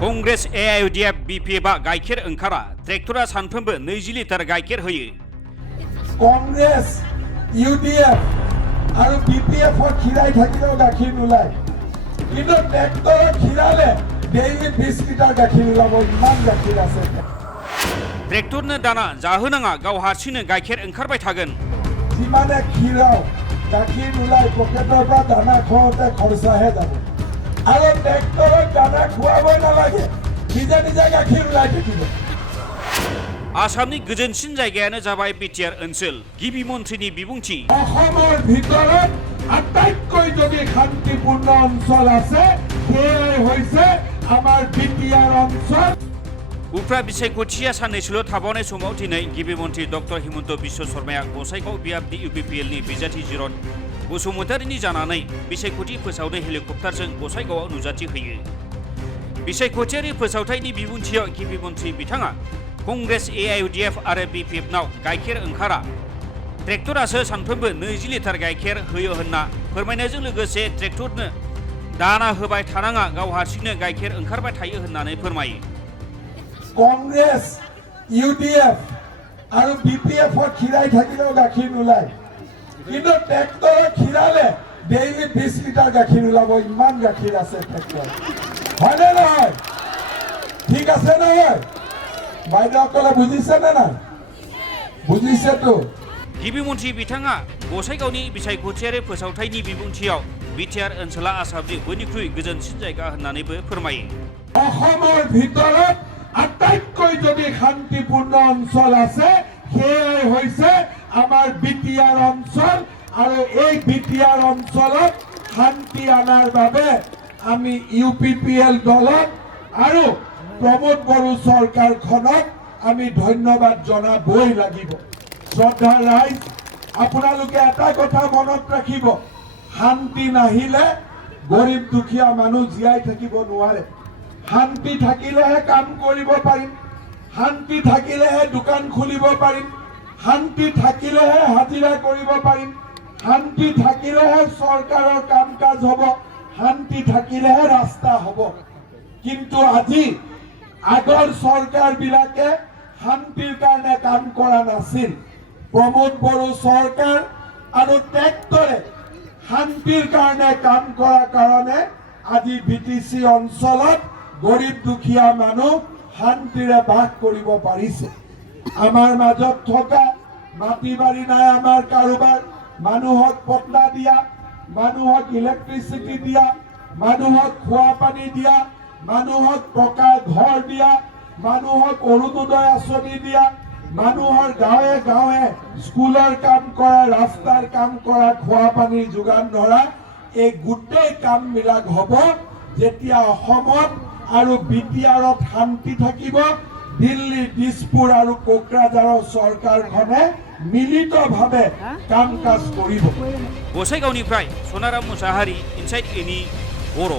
Congress AIUDF BPF गाइखेर ओंखारा ट्रेक्टरा सानफ्रोमबो 20 लिटार गाइखेर होयो। Congress UDF আৰু BPF খিৰাই থাকিলেও গাখীৰ নোলায় কিন্তু ট্ৰেক্টৰত খিৰালে ডেইলি 20 লিটাৰ গাখীৰ ওলাব ইমান গাখীৰ আছে ट्रेक्टरनो दाना जाहोनाङा गाव हारसिंनो गाइखेर ओंखारबाय थागोन जिमाने খিৰাও গাখীৰ ওলাই পকেটৰ পৰা দানা খোৱাতে খৰচাহে যাব আৰু ট্ৰেক্টৰত দানা খোৱাবই নালাগে নিজে নিজে গাখীৰ ওলাই থাকিব आसामनि गोजोनसिन जायगायानो जाबाय बिटिआर ओनसोल गिबि मन्थ्रिनि बिबुंथि অসমৰ ভিতৰত আটাইতকৈ যদি শান্তিপূৰ্ণ অঞ্চল আছে সেয়াই হৈছে আমাৰ বিটিআৰ অঞ্চল उफ्रा बिसायख'थिया साननैसोल' थाबावनाय समाव दिनै गिबि मन्थ्रि डक्टर हिमन्त बिश्व शर्माया गसाइगाव बिआबदि इउपिपिएलनि बिजाथि जिरन बसुमतारीनि जानानै बिसायख'थि फोसावनो हेलिकप्टारजों गसाइगावआव नुजाथि होयो बिसायख'थियारि फोसावथायनि बिबुंथियाव गिबि मन्थ्रि बिथाङा कंग्रेस AIUDF आरो BPFनाव गाइखेर ओंखारा ट्रेक्टरासो सानफ्रोमबो 20 लिटार गाइखेर होयो होनना फोरमायनायजों लोगोसे ट्रेक्टरनो दाना होबाय थानाङा गाव हारसिंनो गाइखेर ओंखारबाय थायो होननानै फोरमायो Congress UDF আৰু BPF খিৰাই থাকিলেও গাখীৰ নোলায় কিন্তু ট্ৰেক্টৰত খিৰালে ডেইলি 20 লিটাৰ গাখীৰ ওলাব ইমান গাখীৰ আছে ট্ৰেক্টৰ হয়নে নহয় ঠিক আছে নহয় বাইদেউসকলে বুজিছে নে নাই বুজিছেতো गिबि मन्थ्रि बिथाङा गसाइगावनि बिसायख'थियारि फोसावथायनि बिबुंथियाव बिटिआर ओनसोला आसामनि बयनिख्रुइ गोजोनसिन जायगा होननानैबो फोरमायो অসমৰ ভিতৰত আটাইতকৈ যদি শান্তিপূৰ্ণ অঞ্চল আছে সেয়াই হৈছে আমাৰ বিটিআৰ অঞ্চল আৰু এই বিটিআৰ অঞ্চলত শান্তি আনাৰ বাবে আমি ইউপিপিএল দলক আৰু প্ৰমোদ বড়ো চৰকাৰখনক আমি ধন্যবাদ জনাবই লাগিব শ্ৰদ্ধা ৰাইজ আপোনালোকে এটা কথা মনত ৰাখিব শান্তি নাহিলে গৰীব দুখীয়া মানুহ জীয়াই থাকিব নোৱাৰে শান্তি থাকিলেহে কাম কৰিব পাৰিম শান্তি থাকিলেহে দোকান খুলিব পাৰিম শান্তি থাকিলেহে হাজিৰা কৰিব পাৰিম শান্তি থাকিলেহে চৰকাৰৰ কাম কাজ হ'ব শান্তি থাকিলেহে ৰাস্তা হ'ব কিন্তু আজি আগৰ চৰকাৰবিলাকে শান্তিৰ কাৰণে কাম কৰা নাছিল প্ৰমোদ বড়ো চৰকাৰ আৰু ট্ৰেক্টৰে শান্তিৰ কাৰণে কাম কৰাৰ কাৰণে আজি বিটিচি অঞ্চলত গৰীব দুখীয়া মানুহ শান্তিৰে বাস কৰিব পাৰিছে আমাৰ মাজত থকা মাটি বাৰী নাই আমাৰ কাৰোবাৰ মানুহক পট্টা দিয়া মানুহক ইলেক্ট্ৰিচিটি দিয়া মানুহক খোৱা পানী দিয়া মানুহক পকা ঘৰ দিয়া মানুহক অৰুণোদয় আঁচনি দিয়া মানুহৰ গাঁৱে গাঁৱে স্কুলৰ কাম কৰা ৰাস্তাৰ কাম কৰা খোৱা পানীৰ যোগান ধৰা এই গোটেই কামবিলাক হ'ব যেতিয়া অসমত আৰু বিটিআৰত শান্তি থাকিব দিল্লী দিছপুৰ আৰু কোকৰাঝাৰৰ চৰকাৰখনে মিলিতভাৱে কাম কাজ কৰিব गसाइगावनिफ्राय सनाराम मुसाहारि इनसाइड एनि बर'